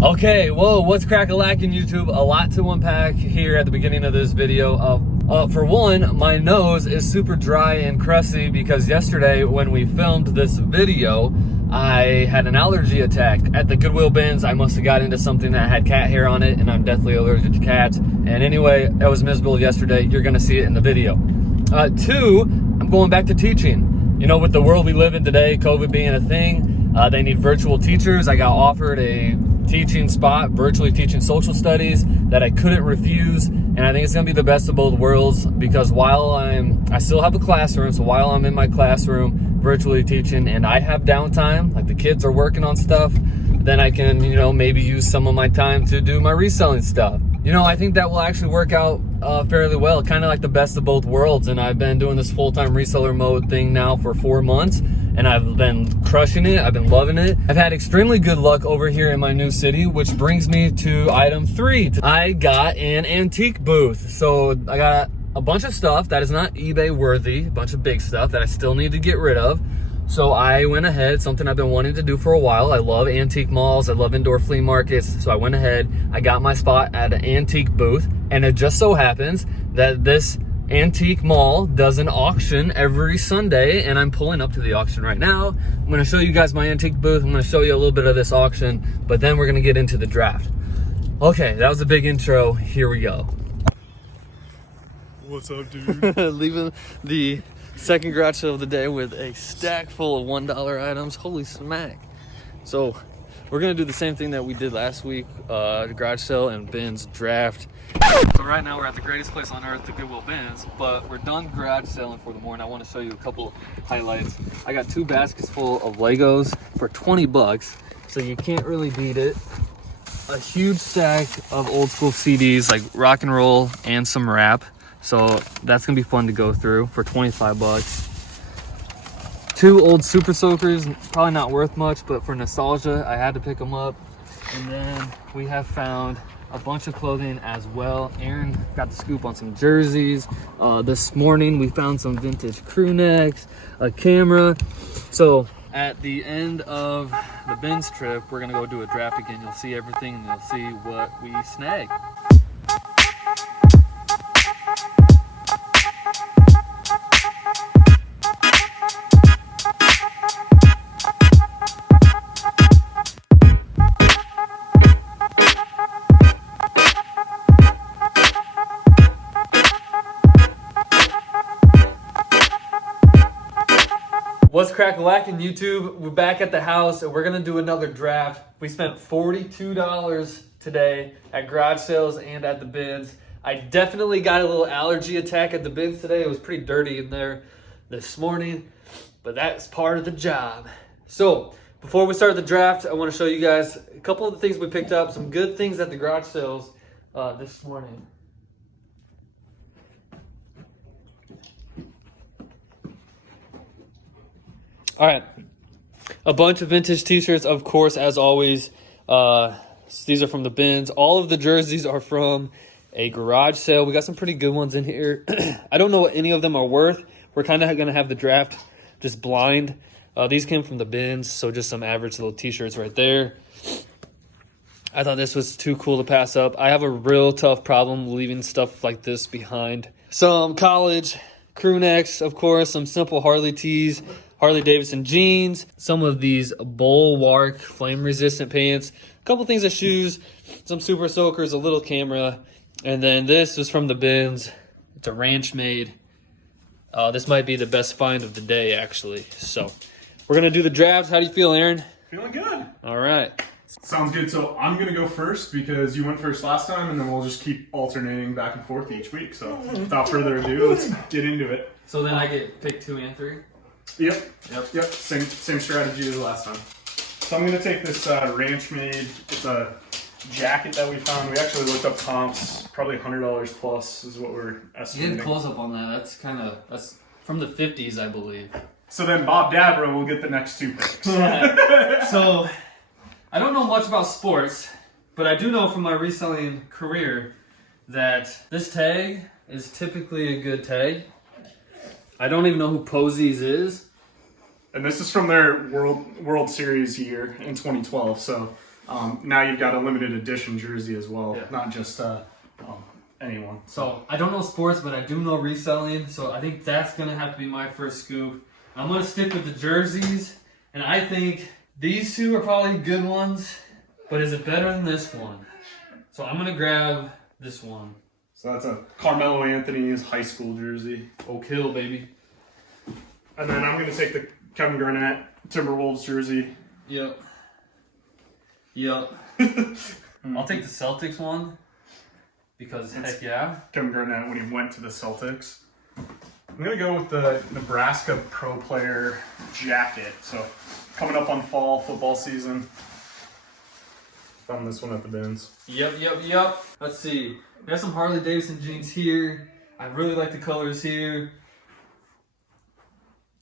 Okay, whoa, what's crack-a-lackin' YouTube? A lot to unpack here at the beginning of this video. For one, my nose is super dry and crusty because yesterday when we filmed this video, I had an allergy attack. At the Goodwill bins, I must have got into something that had cat hair on it, and I'm deathly allergic to cats. And anyway, it was miserable yesterday. You're gonna see it in the video. Two, I'm going back to teaching. You know, with the world we live in today, COVID being a thing, they need virtual teachers. I got offered a teaching spot, virtually teaching social studies, that I couldn't refuse. And I think it's gonna be the best of both worlds because while I still have a classroom, so while I'm in my classroom virtually teaching and I have downtime, like the kids are working on stuff, then I can, you know, maybe use some of my time to do my reselling stuff. You know, I think that will actually work out fairly well, kind of like the best of both worlds. And I've been doing this full-time reseller mode thing now for 4 months, and I've been crushing it. I've been loving it. I've had extremely good luck over here in my new city, which brings me to item 3. I got an antique booth. So I got a bunch of stuff that is not eBay worthy, a bunch of big stuff that I still need to get rid of. So I went ahead, something I've been wanting to do for a while. I love antique malls, I love indoor flea markets. So I went ahead, I got my spot at an antique booth, and it just so happens that this antique mall does an auction every Sunday, and I'm pulling up to the auction right now. I'm gonna show you guys my antique booth. I'm gonna show you a little bit of this auction, but then we're gonna get into the draft. Okay, that was a big intro. Here we go. What's up, dude? Leaving the second garage sale of the day with a stack full of $1 items. Holy smack. So we're gonna do the same thing that we did last week, garage sale and bins draft. So right now we're at the greatest place on earth, the Goodwill bins, but we're done garage selling for the morning. I want to show you a couple highlights. I got 2 baskets full of Legos for 20 bucks, so you can't really beat it. A huge stack of old school CDs like rock and roll and some rap. So that's gonna be fun to go through for 25 bucks. 2 old Super Soakers, probably not worth much, but for nostalgia, I had to pick them up. And then we have found a bunch of clothing as well. Aaron got the scoop on some jerseys. This morning we found some vintage crew necks, a camera. So at the end of the bins trip, we're gonna go do a draft again. You'll see everything and you'll see what we snag. What's crack-a-lackin' YouTube? We're back at the house and we're gonna do another draft. We spent $42 today at garage sales and at the bins. I definitely got a little allergy attack at the bins today. It was pretty dirty in there this morning, but that's part of the job. So before we start the draft, I wanna show you guys a couple of the things we picked up, some good things at the garage sales this morning. All right, a bunch of vintage t-shirts, of course, as always. These are from the bins. All of the jerseys are from a garage sale. We got some pretty good ones in here. I don't know what any of them are worth. We're kind of going to have the draft just blind. These came from the bins, so just some average little t-shirts right there. I thought this was too cool to pass up. I have a real tough problem leaving stuff like this behind. Some college crew necks, of course, some simple Harley tees, Harley Davidson jeans, some of these Bulwark flame resistant pants, a couple things of shoes, some Super Soakers, a little camera, and then this was from the bins. It's a ranch made. This might be the best find of the day, actually. So we're gonna do the draft. How do you feel, Aaron? Feeling good. All right. Sounds good. So I'm gonna go first because you went first last time, and then we'll just keep alternating back and forth each week. So without further ado, let's get into it. So then I get pick 2 and 3? Yep. Same strategy as last time. So I'm gonna take this ranch made. It's a jacket that we found. We actually looked up comps. Probably $100 plus is what we're estimating. You did close up on that. That's from the 50s, I believe. So then Bob Dabra will get the next 2 picks. So I don't know much about sports, but I do know from my reselling career that this tag is typically a good tag. I don't even know who Posies is. And this is from their World Series year in 2012. So Now you've got a limited edition jersey as well, Yeah. not just anyone. So I don't know sports, but I do know reselling. So I think that's gonna have to be my first scoop. I'm gonna stick with the jerseys, and I think these two are probably good ones. But is it better than this one? So I'm gonna grab this one. So that's a Carmelo Anthony's high school jersey. Oak Hill, baby. And then I'm gonna take the Kevin Garnett Timberwolves jersey. Yep. Yep. I'll take the Celtics one because heck yeah. Kevin Garnett when he went to the Celtics. I'm gonna go with the Nebraska Pro Player jacket. So coming up on fall football season. Found this one at the bins. Yep. Let's see. There's some Harley Davidson jeans here. I really like the colors here.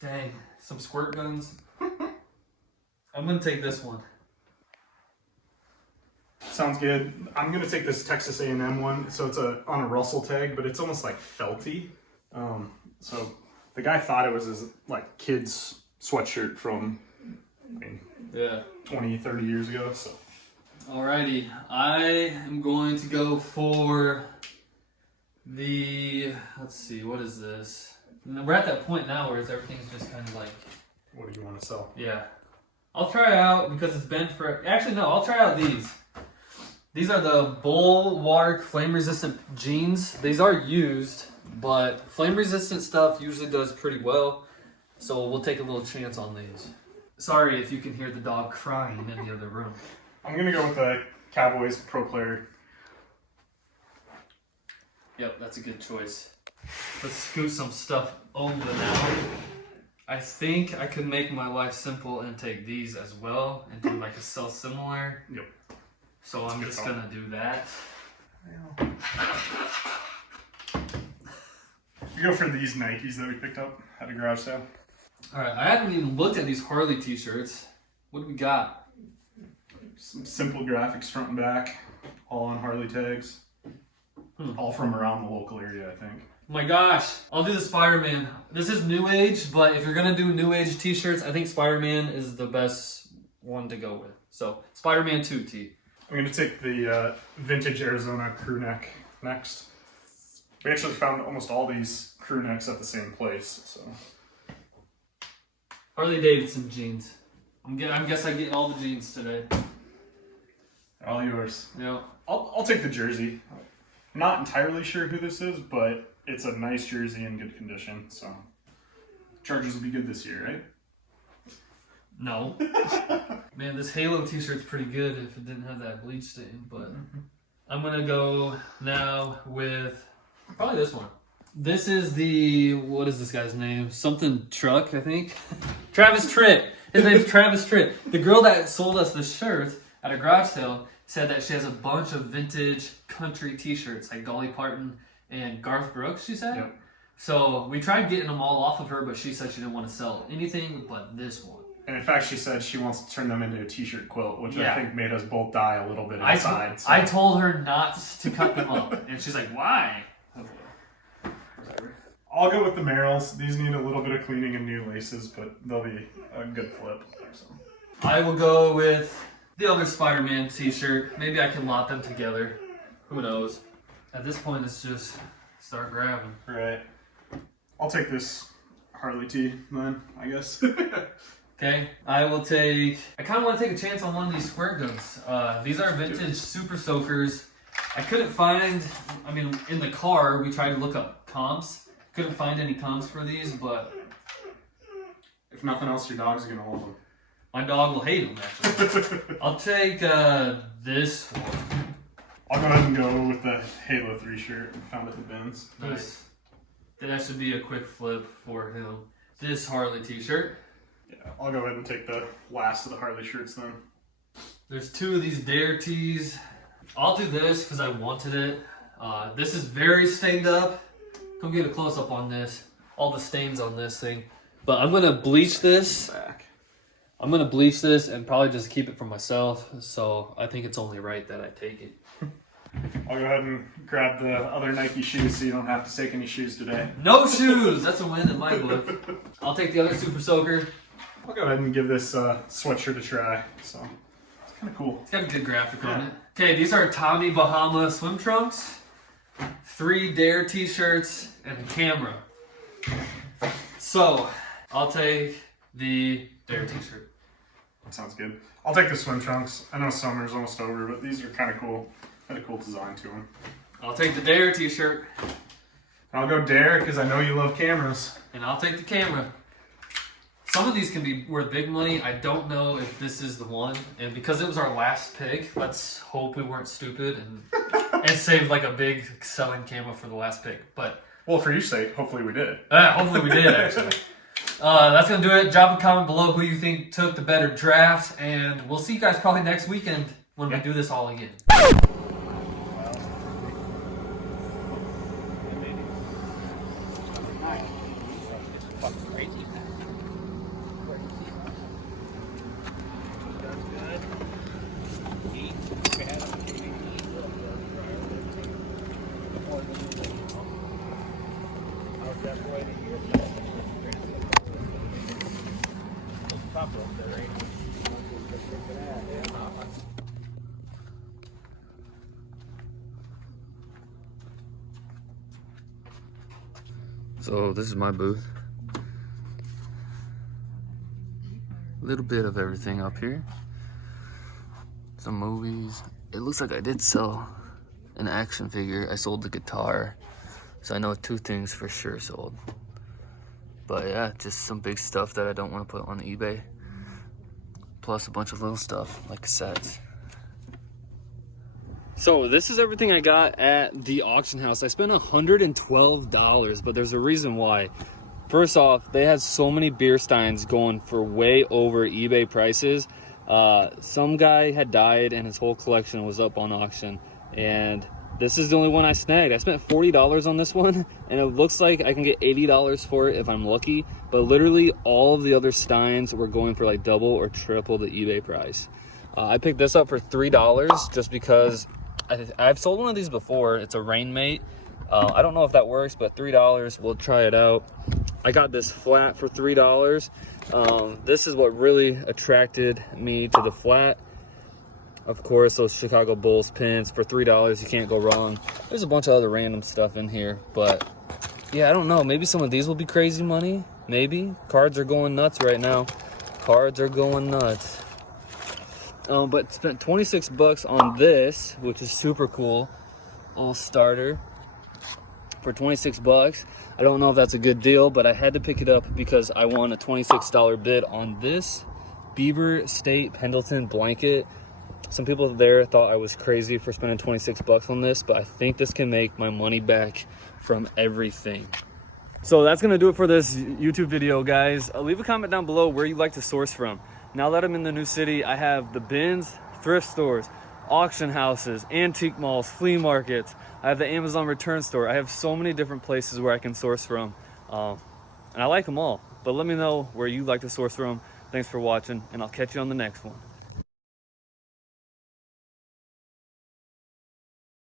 Dang, some squirt guns. I'm gonna take this one. Sounds good. I'm gonna take this Texas A&M one. So it's on a Russell tag, but it's almost like felty. So the guy thought it was his like kid's sweatshirt from, I mean, Yeah. 20, 30 years ago. So Alrighty, I am going to go for the, let's see, what is this? We're at that point now where everything's just kind of like, what do you want to sell? yeah. I'll try out, because it's been for, actually no, I'll try out these. These are the Bulwark flame resistant jeans. These are used, but flame resistant stuff usually does pretty well. So we'll take a little chance on these. Sorry if you can hear the dog crying in the other room. I'm going to go with the Cowboys Pro Player. Yep, that's a good choice. Let's scoot some stuff over now. I think I could make my life simple and take these as well and do like a sell similar. Yep. So I'm just gonna do that. You go for these Nikes that we picked up at a garage sale. Alright, I haven't even looked at these Harley t-shirts. What do we got? Some simple graphics front and back, all on Harley tags. All from around the local area, I think. Oh my gosh, I'll do the Spider-Man. This is New Age, but if you're gonna do New Age t-shirts, I think Spider-Man is the best one to go with. So, Spider-Man 2 tee. I'm going to take the vintage Arizona crew neck next. We actually found almost all these crew necks at the same place, so. Harley Davidson jeans. I guess I'm getting all the jeans today. All yours. Yep. I'll take the jersey. I'm not entirely sure who this is, but it's a nice jersey in good condition, so. Chargers will be good this year, right? No. Man, this Halo t-shirt's pretty good if it didn't have that bleach stain, but I'm gonna go now with probably this one. This is the, what is this guy's name? Something Truck, I think. Travis Tritt. His name's Travis Tritt. The girl that sold us this shirt at a garage sale said that she has a bunch of vintage country t-shirts, like Dolly Parton and Garth Brooks, she said. Yep. So we tried getting them all off of her, but she said she didn't want to sell anything but this one. And in fact, she said she wants to turn them into a t-shirt quilt, which Yeah. I think made us both die a little bit I inside. I told her not to cut them up, and she's like, why? I'll go with the Merrills. These need a little bit of cleaning and new laces, but they'll be a good flip. So. I will go with the other Spider-Man t-shirt. Maybe I can lot them together. Who knows? At this point, it's just start grabbing. Right. I'll take this Harley tee then, I guess. Okay, I will take, I kind of want to take a chance on one of these square guns. These are vintage Super Soakers. I couldn't find, I mean, in the car, we tried to look up comps. Couldn't find any comps for these, but If nothing else, your dog's gonna love them. my dog will hate them, actually. I'll take this one. I'll go ahead and go with the Halo 3 shirt we found at the bins. Nice. That should be a quick flip for him. This Harley t-shirt. Yeah, I'll go ahead and take the last of the Harley shirts then. There's two of these Dare tees. I'll do this because I wanted it. This is very stained up. Come get a close-up on this. All the stains on this thing. But I'm going to bleach this. I'm going to bleach this and probably just keep it for myself. So I think it's only right that I take it. I'll go ahead and grab the other Nike shoes so you don't have to take any shoes today. No shoes! That's a win in my book. I'll take the other Super Soaker. I'll go ahead and give this sweatshirt a try. So kind of cool. It's got a good graphic on it. Okay, these are Tommy Bahama swim trunks, 3 Dare t-shirts, and a camera. So, I'll take the Dare t-shirt. That sounds good. I'll take the swim trunks. I know summer's almost over, but these are kind of cool. Had a cool design to them. I'll take the Dare t-shirt. I'll go Dare because I know you love cameras. And I'll take the camera. Some of these can be worth big money. I don't know if this is the one. And because it was our last pick, let's hope we weren't stupid and saved like a big selling camera for the last pick. But well, for your sake, hopefully we did. Hopefully we did, actually. That's going to do it. Drop a comment below who you think took the better draft. And we'll see you guys probably next weekend when we do this all again. So this is my booth. A little bit of everything up here. Some movies. It looks like I did sell an action figure. I sold the guitar. So I know 2 things for sure sold. But yeah, just some big stuff that I don't want to put on eBay. Plus a bunch of little stuff like cassettes. So this is everything I got at the auction house. I spent $112, but there's a reason why. First off, they had so many beer steins going for way over eBay prices. Some guy had died and his whole collection was up on auction. And this is the only one I snagged. I spent $40 on this one, and it looks like I can get $80 for it if I'm lucky. But literally all of the other steins were going for like double or triple the eBay price. I picked this up for $3 just because I've sold one of these before. It's a Rainmate. I don't know if that works, but $3, we'll try it out. I got this flat for $3. This is what really attracted me to the flat. Of course, those Chicago Bulls pins for $3, you can't go wrong. There's a bunch of other random stuff in here, but yeah, I don't know. Maybe some of these will be crazy money. Maybe. Cards are going nuts right now. Cards are going nuts. But spent 26 bucks on this, which is super cool. All starter for 26 bucks. I don't know if that's a good deal, but I had to pick it up because I won a $26 bid on this Beaver State Pendleton blanket. Some people there thought I was crazy for spending 26 bucks on this, but I think this can make my money back from everything. So that's gonna do it for this YouTube video, guys. Leave a comment down below where you like to source from. Now that I'm in the new city, I have the bins, thrift stores, auction houses, antique malls, flea markets. I have the Amazon return store. I have so many different places where I can source from. And I like them all. But let me know where you like to source from. Thanks for watching, and I'll catch you on the next one.